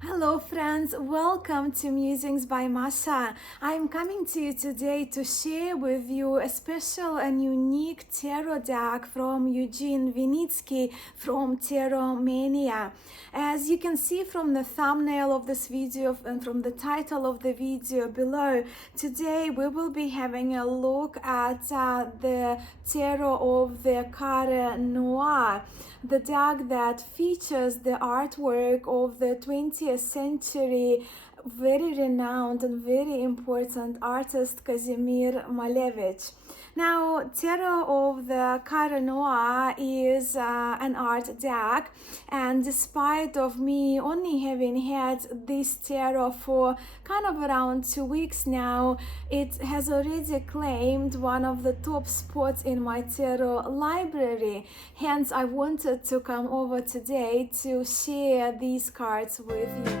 Hello friends, welcome to Musings by Masha. I'm coming to you today to share with you a special and unique tarot deck from Eugene Vinitski from TarotMania. As you can see from the thumbnail of this video and from the title of the video below, today we will be having a look at the tarot of the Carre Noir, the deck that features the artwork of the 20th century very renowned and very important artist Kazimir Malevich. Now, tarot of the Carre Noir is an art deck, and despite of me only having had this tarot for kind of around 2 weeks now, it has already claimed one of the top spots in my tarot library. Hence, I wanted to come over today to share these cards with you.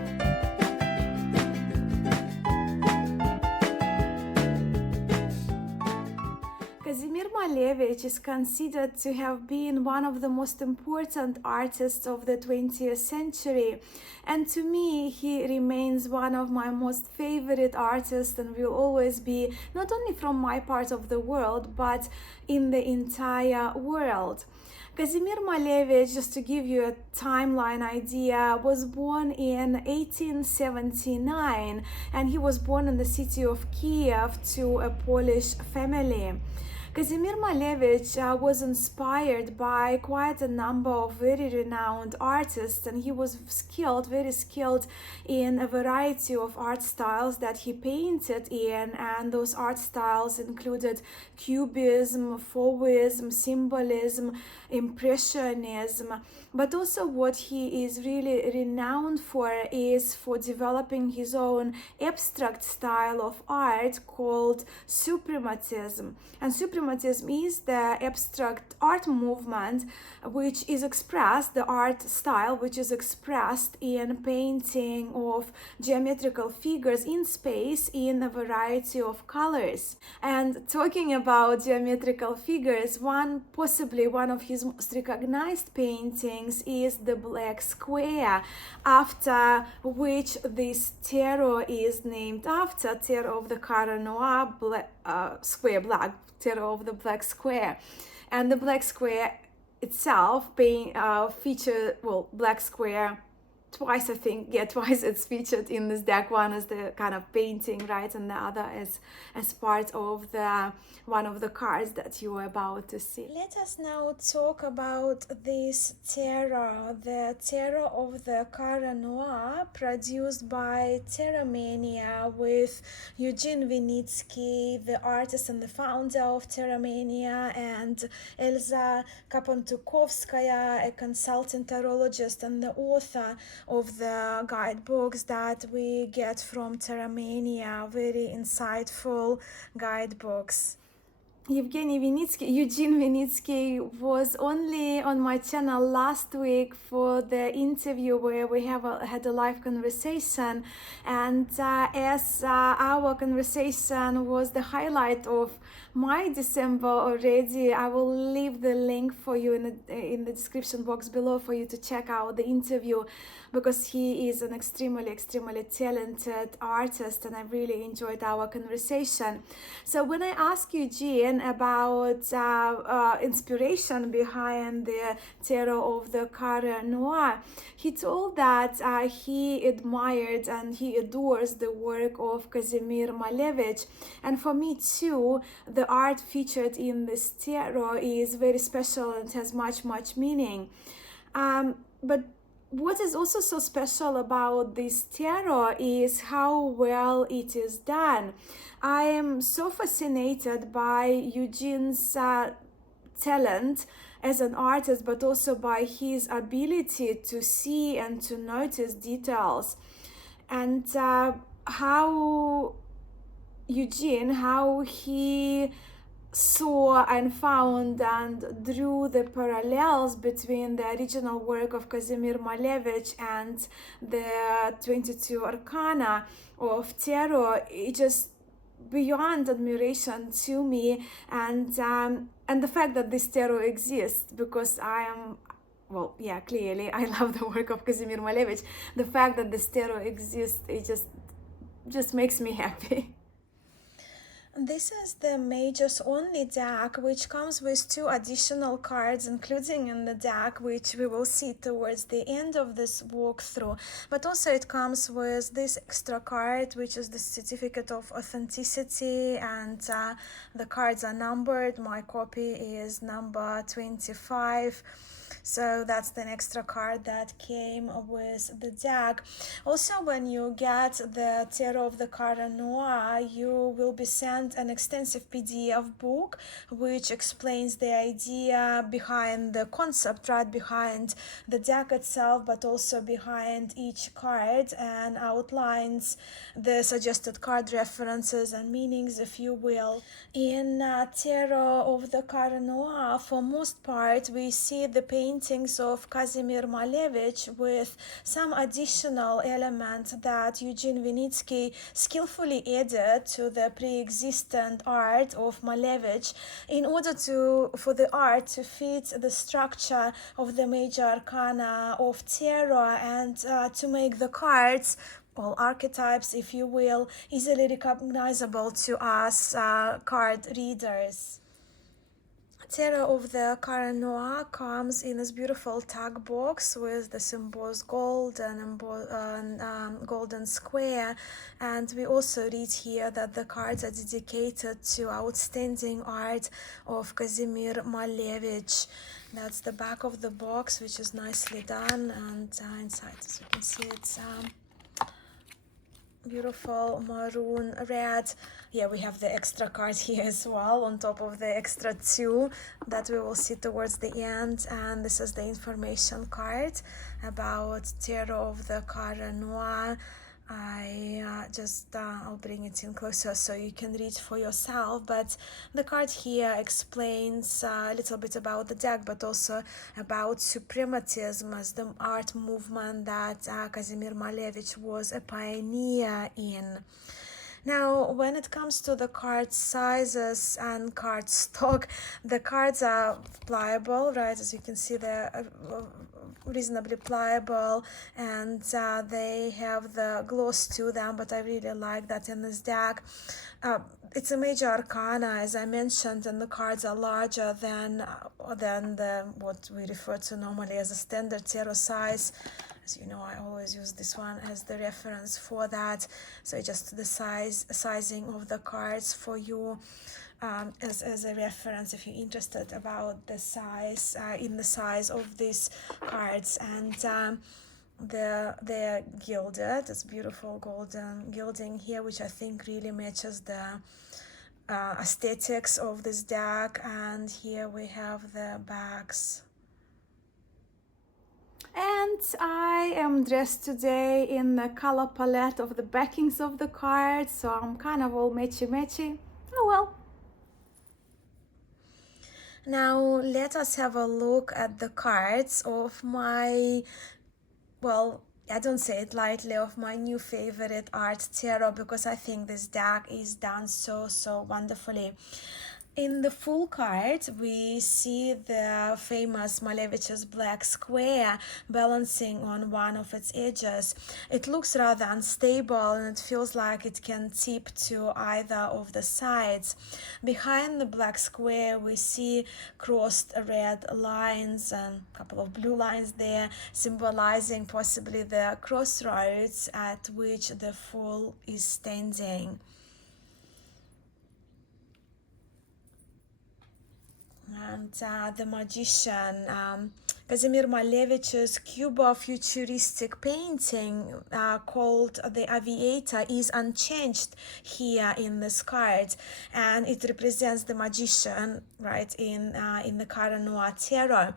Kazimir Malevich is considered to have been one of the most important artists of the 20th century, and to me he remains one of my most favorite artists and will always be, not only from my part of the world but in the entire world. Kazimir Malevich, just to give you a timeline idea, was born in 1879, and he was born in the city of Kiev to a Polish family. Kazimir Malevich was inspired by quite a number of very renowned artists, and he was very skilled in a variety of art styles that he painted in, and those art styles included Cubism, Fauvism, Symbolism, Impressionism. But also what he is really renowned for is for developing his own abstract style of art called supremacism. And suprematism is the abstract art movement which is expressed, the art style which is expressed in painting of geometrical figures in space in a variety of colors. And talking about geometrical figures, possibly one of his most recognized paintings is the Black Square, after which this tarot is named after, tarot of the Carre Noir, square black, tarot of the Black Square. And the Black Square itself being featured, Black Square twice, I think, twice it's featured in this deck, one as the kind of painting, right, and the other as part of the one of the cards that you are about to see. Let us now talk about this tarot, the tarot of the Carre Noir, produced by TarotMania with Eugene Vinitski, the artist and the founder of TarotMania, and Elza Kapontukovskaya, a consultant tarologist and the author of the guidebooks that we get from TarotMania, very insightful guidebooks. Eugene Vinitski was only on my channel last week for the interview where we had a live conversation, and as our conversation was the highlight of my December already, I will leave the link for you in the description box below for you to check out the interview, because he is an extremely talented artist, and I really enjoyed our conversation. So when I asked Eugene about inspiration behind the tarot of the Carre Noir, he told that he admired and he adores the work of Kazimir Malevich, and for me too, the art featured in this tarot is very special and has much meaning. But what is also so special about this tarot is how well it is done. I am so fascinated by Eugene's talent as an artist, but also by his ability to see and to notice details, and how he saw and found and drew the parallels between the original work of Kazimir Malevich and the 22 arcana of tarot. It just beyond admiration to me, and the fact that this tarot exists, because I am well, yeah, clearly I love the work of Kazimir Malevich. The fact that this tarot exists, it just makes me happy. This is the Mage's only deck, which comes with 2 additional cards, including in the deck, which we will see towards the end of this walkthrough. But also it comes with this extra card, which is the Certificate of Authenticity, and the cards are numbered. My copy is number 25. So that's the extra card that came with the deck. Also, when you get the Tarot of the Carre Noir, you will be sent an extensive PDF book which explains the idea behind the concept, right behind the deck itself, but also behind each card, and outlines the suggested card references and meanings, if you will. In Tarot of the Carre Noir, for most part, we see the paintings of Kazimir Malevich with some additional elements that Eugene Vinitski skillfully added to the pre-existent art of Malevich in order for the art to fit the structure of the major arcana of tarot, and to make the cards, all archetypes, if you will, easily recognizable to us card readers. Tarot of the Carre Noir comes in this beautiful tag box with the symbols gold and golden square, and we also read here that the cards are dedicated to outstanding art of Kazimir Malevich. That's the back of the box, which is nicely done, and inside, as you can see, it's beautiful maroon red. Yeah, we have the extra card here as well on top of the extra 2 that we will see towards the end, and this is the information card about Tarot of the Carre Noir. I'll bring it in closer so you can read for yourself, but the card here explains a little bit about the deck, but also about supremacism as the art movement that Kazimir Malevich was a pioneer in. Now, when it comes to the card sizes and card stock, the cards are pliable, right? As you can see, they're reasonably pliable, and they have the gloss to them, but I really like that in this deck. It's a major arcana, as I mentioned, and the cards are larger than the what we refer to normally as a standard tarot size. As you know, I always use this one as the reference for that. So just the sizing of the cards for you as a reference if you're interested about the size, in the size of these cards. And they're gilded. It's beautiful golden gilding here, which I think really matches the aesthetics of this deck. And here we have the backs. And I am dressed today in the color palette of the backings of the cards, so I'm kind of all matchy. Oh well. Now let us have a look at the cards of my, well, I don't say it lightly, of my new favorite art tarot, because I think this deck is done so wonderfully. In the full card, we see the famous Malevich's black square balancing on one of its edges. It looks rather unstable, and it feels like it can tip to either of the sides. Behind the black square, we see crossed red lines and a couple of blue lines there, symbolizing possibly the crossroads at which the Fool is standing. And the Magician, Kazimir Malevich's Cubo-futuristic painting called The Aviator is unchanged here in this card, and it represents the Magician, right, in the Carre Noir Tarot.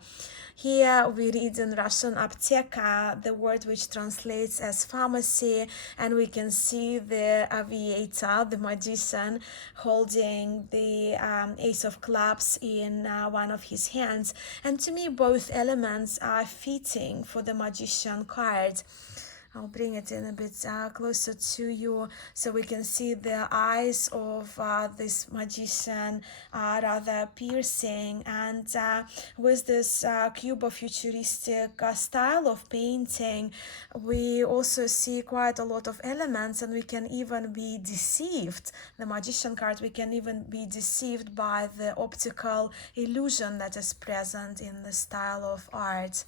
Here we read in Russian apteka, the word which translates as pharmacy, and we can see the aviator, the magician, holding the Ace of Clubs in one of his hands. And to me, both elements are fitting for the Magician card. I'll bring it in a bit closer to you so we can see the eyes of this magician are rather piercing, and with this Cubo-futuristic style of painting, we also see quite a lot of elements, and we can even be deceived. The magician card, we can even be deceived by the optical illusion that is present in the style of art.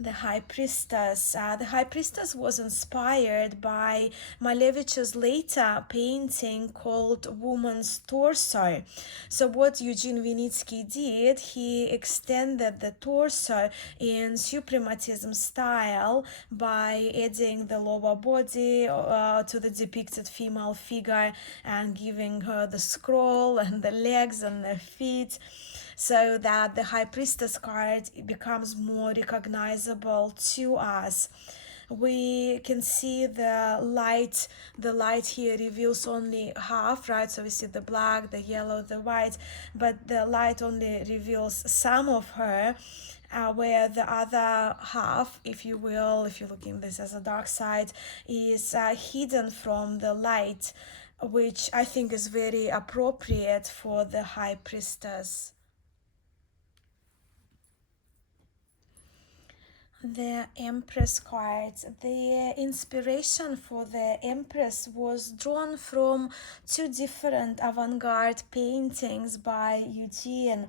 The High Priestess. The High Priestess was inspired by Malevich's later painting called Woman's Torso. So what Eugene Vinitski did, he extended the torso in supremacism style by adding the lower body to the depicted female figure and giving her the scroll and the legs and the feet, so that the High Priestess card becomes more recognizable to us. We can see the light here reveals only half, right? So we see the black, the yellow, the white, but the light only reveals some of her, where the other half, if you will, if you're looking at this as a dark side, is hidden from the light, which I think is very appropriate for the High Priestess. The Empress card. The inspiration for the Empress was drawn from two different avant-garde paintings by Eugene.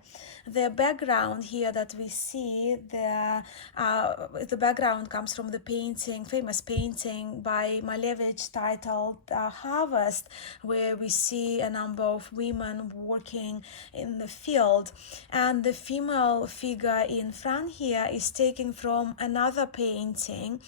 The background here that we see, the background comes from the famous painting by Malevich titled Harvest, where we see a number of women working in the field. And the female figure in front here is taken from another painting,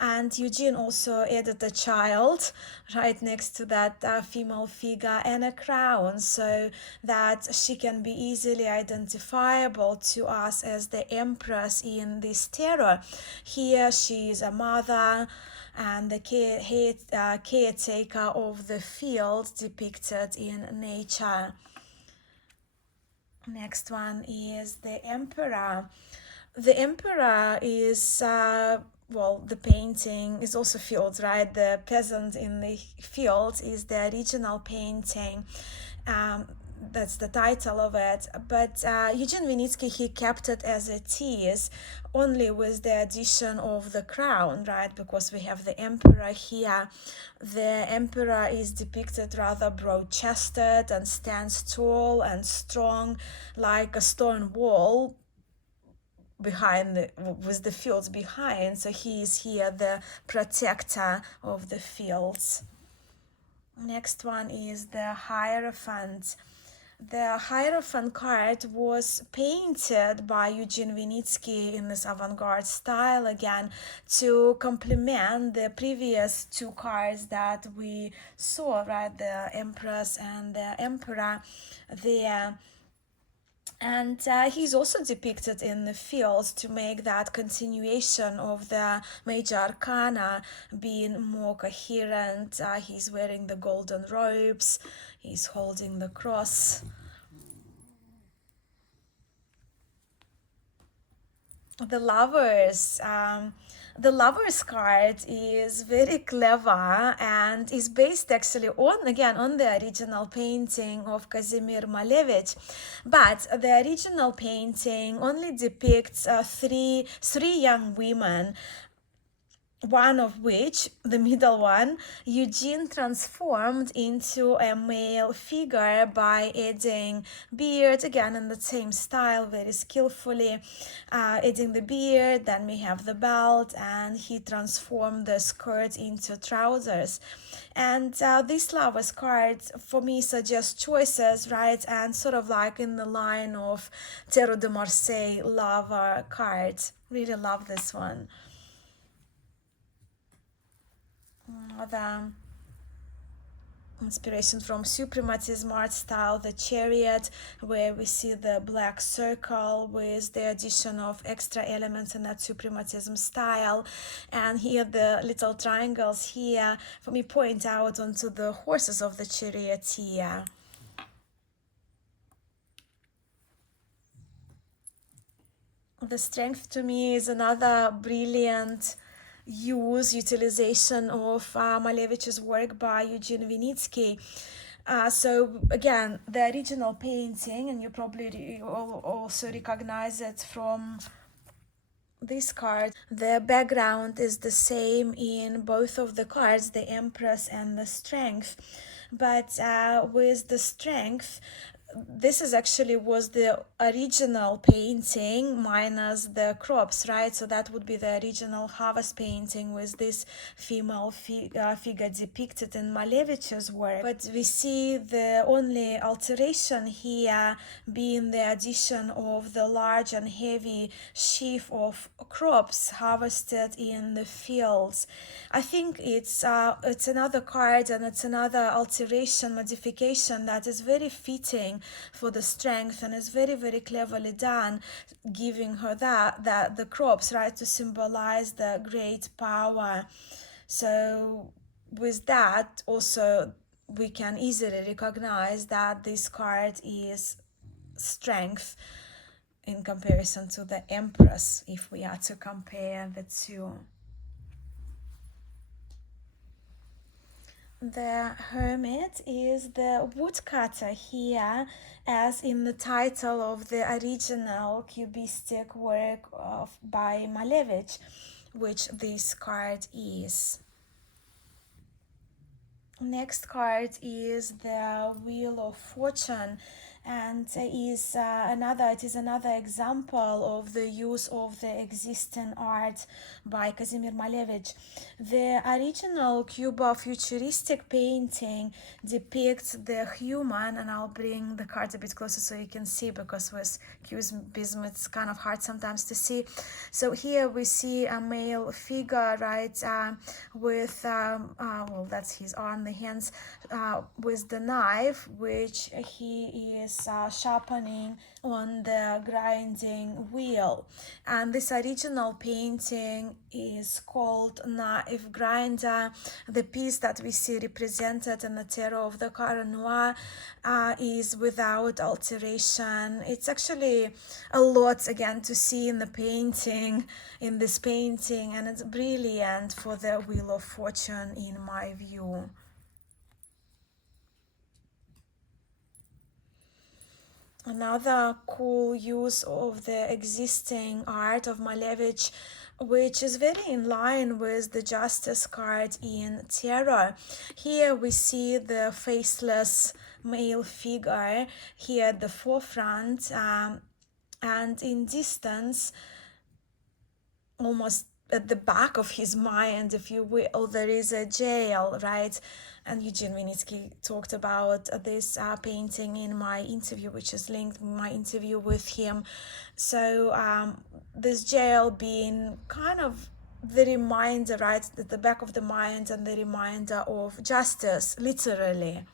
and Eugene also added a child right next to that female figure and a crown, so that she can be easily identifiable to us as the Empress in this tarot. Here she is a mother and the caretaker of the field depicted in nature. Next one is the Emperor. The Emperor is, the painting is also fields, right? The peasant in the fields is the original painting. That's the title of it. But Eugene Vinitski, he kept it as it is, only with the addition of the crown, right? Because we have the Emperor here. The Emperor is depicted rather broad-chested and stands tall and strong like a stone wall with the fields behind. So he is here the protector of the fields. Next one is the Hierophant. The Hierophant card was painted by Eugene Vinitski in this avant-garde style again to complement the previous two cards that we saw, right? The Empress and the Emperor there. And he's also depicted in the fields to make that continuation of the major arcana being more coherent. He's wearing the golden robes, he's holding the cross. The Lovers. The Lovers card is very clever and is based actually on the original painting of Kazimir Malevich, but the original painting only depicts three young women, one of which, the middle one, Eugene transformed into a male figure by adding beard, again in the same style, very skillfully, adding the beard. Then we have the belt, and he transformed the skirt into trousers. And this Lovers card for me suggests choices, right? And sort of like in the line of Tarot de Marseille lover cards. Really love this one. The inspiration from supremacism art style, the Chariot, where we see the black circle with the addition of extra elements in that supremacism style. And here the little triangles here for me point out onto the horses of the Chariot here. The strength to me is another brilliant utilization of Malevich's work by Eugene Vinitski. So again, the original painting, and you probably also recognize it from this card. The background is the same in both of the cards, the Empress and the Strength. But with the Strength, this is actually was the original painting minus the crops, right? So that would be the original harvest painting with this female figure depicted in Malevich's work. But we see the only alteration here being the addition of the large and heavy sheaf of crops harvested in the fields. I think it's another card, and it's another alteration, modification that is very fitting for the Strength, and is very, very cleverly done, giving her that the crops, right, to symbolize the great power. So with that also we can easily recognize that this card is Strength in comparison to the Empress, if we are to compare the two. The Hermit is the woodcutter here, as in the title of the original cubistic work by Malevich, which this card is. Next card is the Wheel of Fortune, and it is another example of the use of the existing art by Kazimir Malevich. The original Cuba futuristic painting depicts the human, and I'll bring the card a bit closer so you can see, because with cubism it's kind of hard sometimes to see. So here we see a male figure, right, with well, that's his arm, the hands, with the knife, which he is sharpening on the grinding wheel. And this original painting is called Knife Grinder. The piece that we see represented in the tarot of the Carre Noir is without alteration. It's actually a lot again to see in the painting, in this painting, and it's brilliant for the Wheel of Fortune in my view. Another cool use of the existing art of Malevich, which is very in line with the Justice card in Tarot. Here we see the faceless male figure here at the forefront, and in distance, almost at the back of his mind, if you will, there is a jail, right? And Eugene Vinitski talked about this painting in my interview, which is linked in my interview with him. So this jail being kind of the reminder, right, at the back of the mind, and the reminder of justice, literally.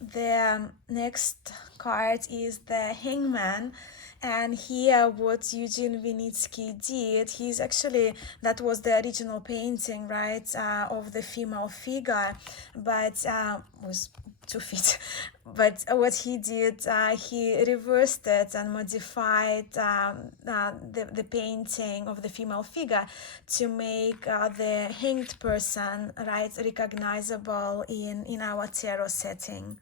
The next card is the Hangman. And here what Eugene Vinitski did, that was the original painting, right, of the female figure, but was 2 feet. But what he did, he reversed it and modified the painting of the female figure to make the hanged person, right, recognizable in our tarot setting.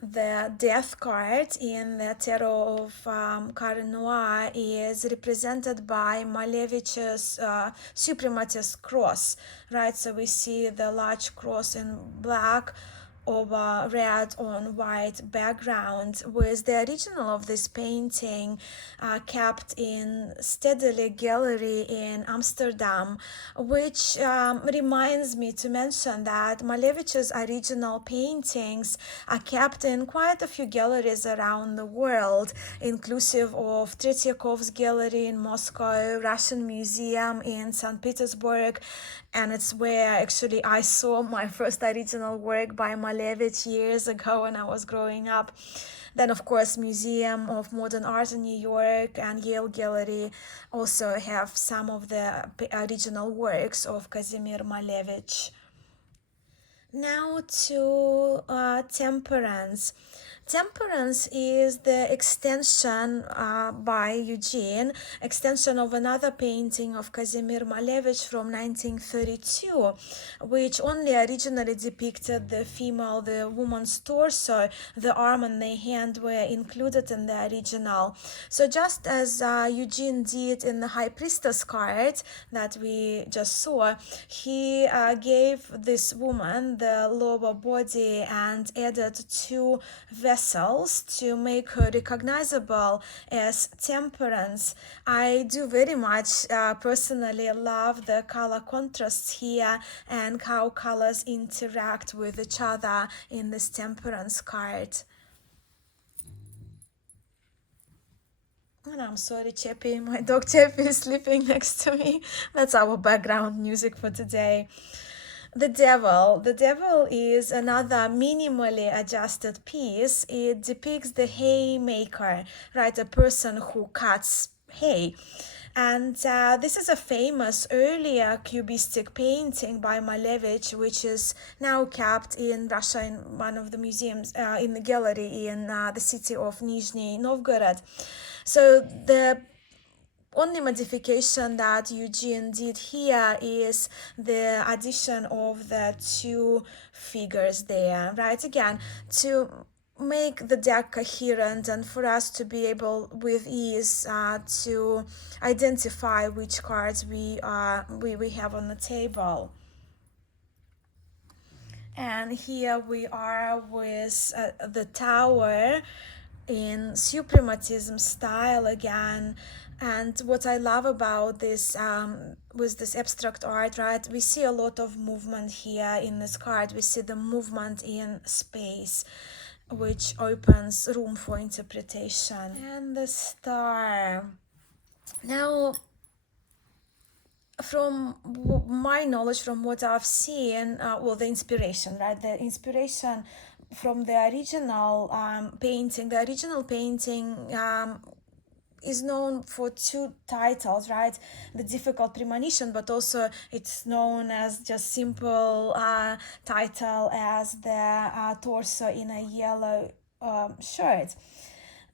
The Death card in the tarot of Carre Noir is represented by Malevich's supremacist cross, right? So we see the large cross in black over red on white background, with the original of this painting kept in Stedelijk Gallery in Amsterdam, which reminds me to mention that Malevich's original paintings are kept in quite a few galleries around the world, inclusive of Tretyakov's gallery in Moscow, Russian Museum in St. Petersburg, and it's where actually I saw my first original work by Malevich years ago when I was growing up. Then, of course, Museum of Modern Art in New York and Yale Gallery also have some of the original works of Kazimir Malevich. Now to Temperance. Temperance is the extension by Eugene, extension of another painting of Kazimir Malevich from 1932, which only originally depicted the woman's torso, the arm and the hand were included in the original. So just as Eugene did in the High Priestess card that we just saw, he gave this woman the lower body and added two vessels to make her recognizable as Temperance. I do very much personally love the color contrasts here and how colors interact with each other in this Temperance card. And I'm sorry, Cheppy, my dog Cheppy is sleeping next to me. That's our background music for today. The Devil. The Devil is another minimally adjusted piece. It depicts the haymaker, right? A person who cuts hay. And this is a famous earlier cubistic painting by Malevich, which is now kept in Russia in one of the museums, in the gallery in the city of Nizhny Novgorod. So the only modification that Eugene did here is the addition of the two figures there, right? Again, to make the deck coherent and for us to be able with ease to identify which cards we have on the table. And here we are with the Tower in supremacism style again. And what I love about this with this abstract art, right, we see a lot of movement here in this card. We see the movement in space, which opens room for interpretation. And the Star. Now, from my knowledge, from what I've seen, the inspiration, right? The inspiration from the original painting. The original painting is known for two titles, right? The Difficult Premonition, but also it's known as just simple title as the Torso in a Yellow Shirt.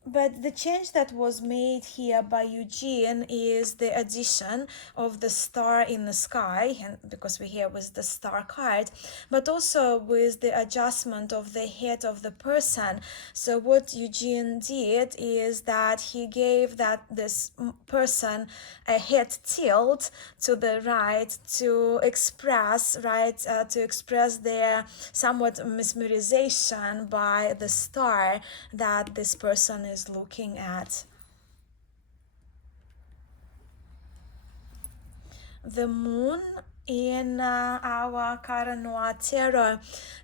But the change that was made here by Eugene is the addition of the star in the sky, and because we're here with the star card, but also with the adjustment of the head of the person. So what Eugene did is that he gave this person a head tilt to the right to express, their somewhat mesmerization by the star that this person is looking at. The moon in our Carre Noir tarot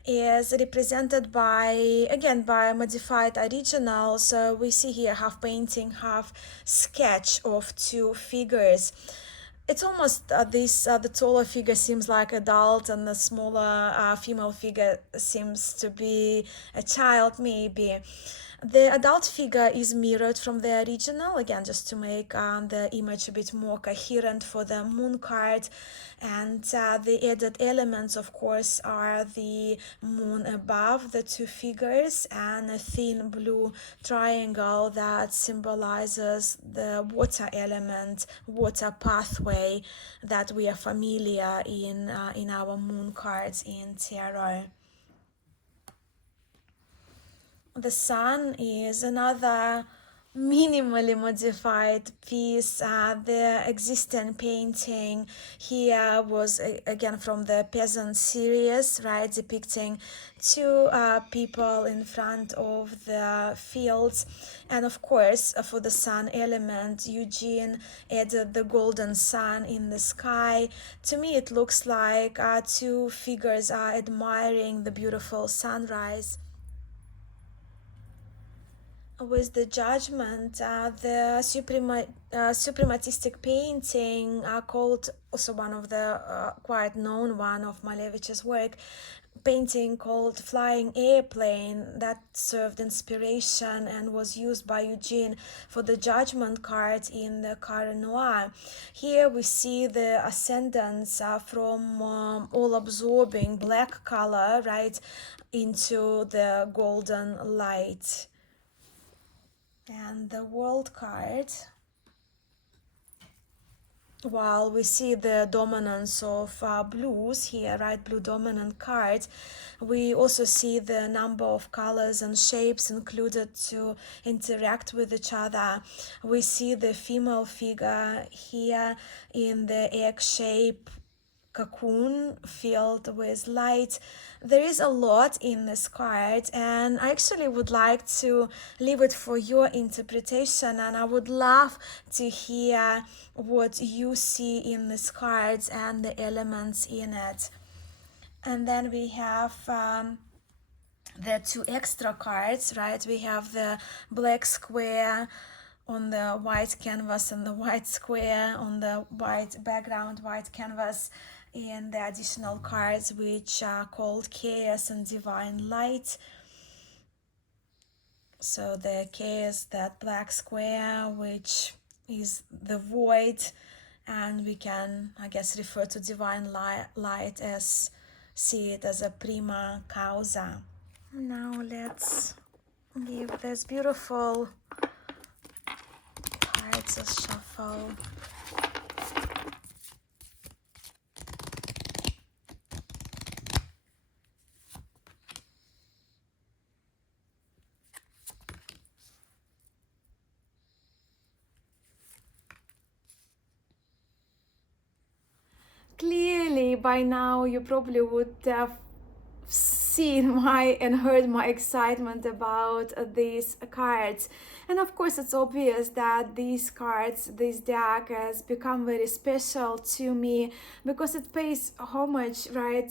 is represented by a modified original. So we see here half painting, half sketch of two figures. It's almost the taller figure seems like adult and the smaller female figure seems to be a child maybe. The adult figure is mirrored from the original, again, just to make the image a bit more coherent for the moon card. And the added elements, of course, are the moon above the two figures and a thin blue triangle that symbolizes the water element, water pathway that we are familiar in our moon cards in tarot. The Sun is another minimally modified piece. The existing painting here was again from the Peasant series, right, depicting two people in front of the fields. And of course, for the sun element, Eugene added the golden sun in the sky. To me, it looks like two figures are admiring the beautiful sunrise. With the Judgment, the suprematistic painting called, also one of the quite known one of Malevich's work, painting called Flying Airplane that served inspiration and was used by Eugene for the Judgment card in the Carre Noir. Here we see the ascendance from all-absorbing black color right into the golden light. And the World card, while we see the dominance of blues here, right, blue dominant card, we also see the number of colors and shapes included to interact with each other. We see the female figure here in the egg shape cocoon filled with light. There is a lot in this card, and I actually would like to leave it for your interpretation, and I would love to hear what you see in this cards and the elements in it. And then we have the two extra cards, right? We have the black square on the white canvas and the white square on the white background, white canvas, in the additional cards which are called Chaos and Divine Light. So the Chaos, that black square, which is the void, and we can, I guess, refer to Divine Light as, see it as a prima causa. Now let's give this beautiful cards a shuffle. Clearly, by now you probably would have seen and heard my excitement about these cards. And of course, it's obvious that these cards, this deck, has become very special to me because it pays homage, right,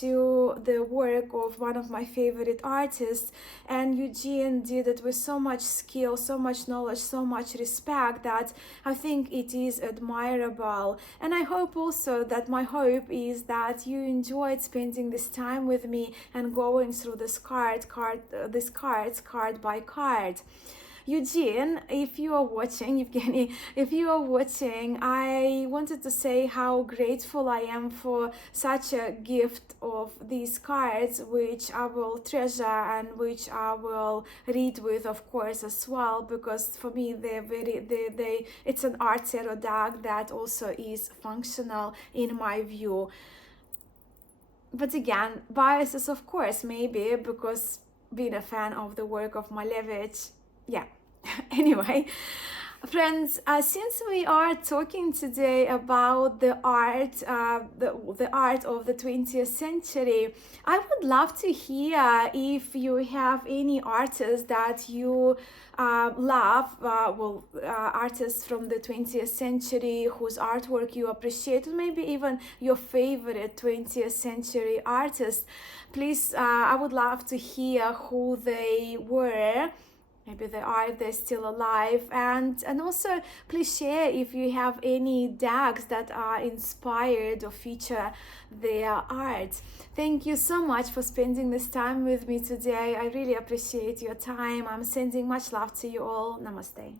to the work of one of my favorite artists. And Eugene did it with so much skill, so much knowledge, so much respect that I think it is admirable. And I hope also that my hope is that you enjoyed spending this time with me and going through these cards card by card. Eugene, if you are watching, Evgeny, if you are watching, I wanted to say how grateful I am for such a gift of these cards, which I will treasure and which I will read with, of course, as well, because for me it's an art tarot deck that also is functional in my view. But again, biases, of course, maybe because being a fan of the work of Malevich. Yeah. Anyway, friends, since we are talking today about the art, the art of the 20th century, I would love to hear if you have any artists that you love, artists from the 20th century whose artwork you appreciate, or maybe even your favorite 20th century artist. Please, I would love to hear who they were. Maybe they are, if they're still alive, and also please share if you have any decks that are inspired or feature their art. Thank you so much for spending this time with me today. I really appreciate your time. I'm sending much love to you all. Namaste.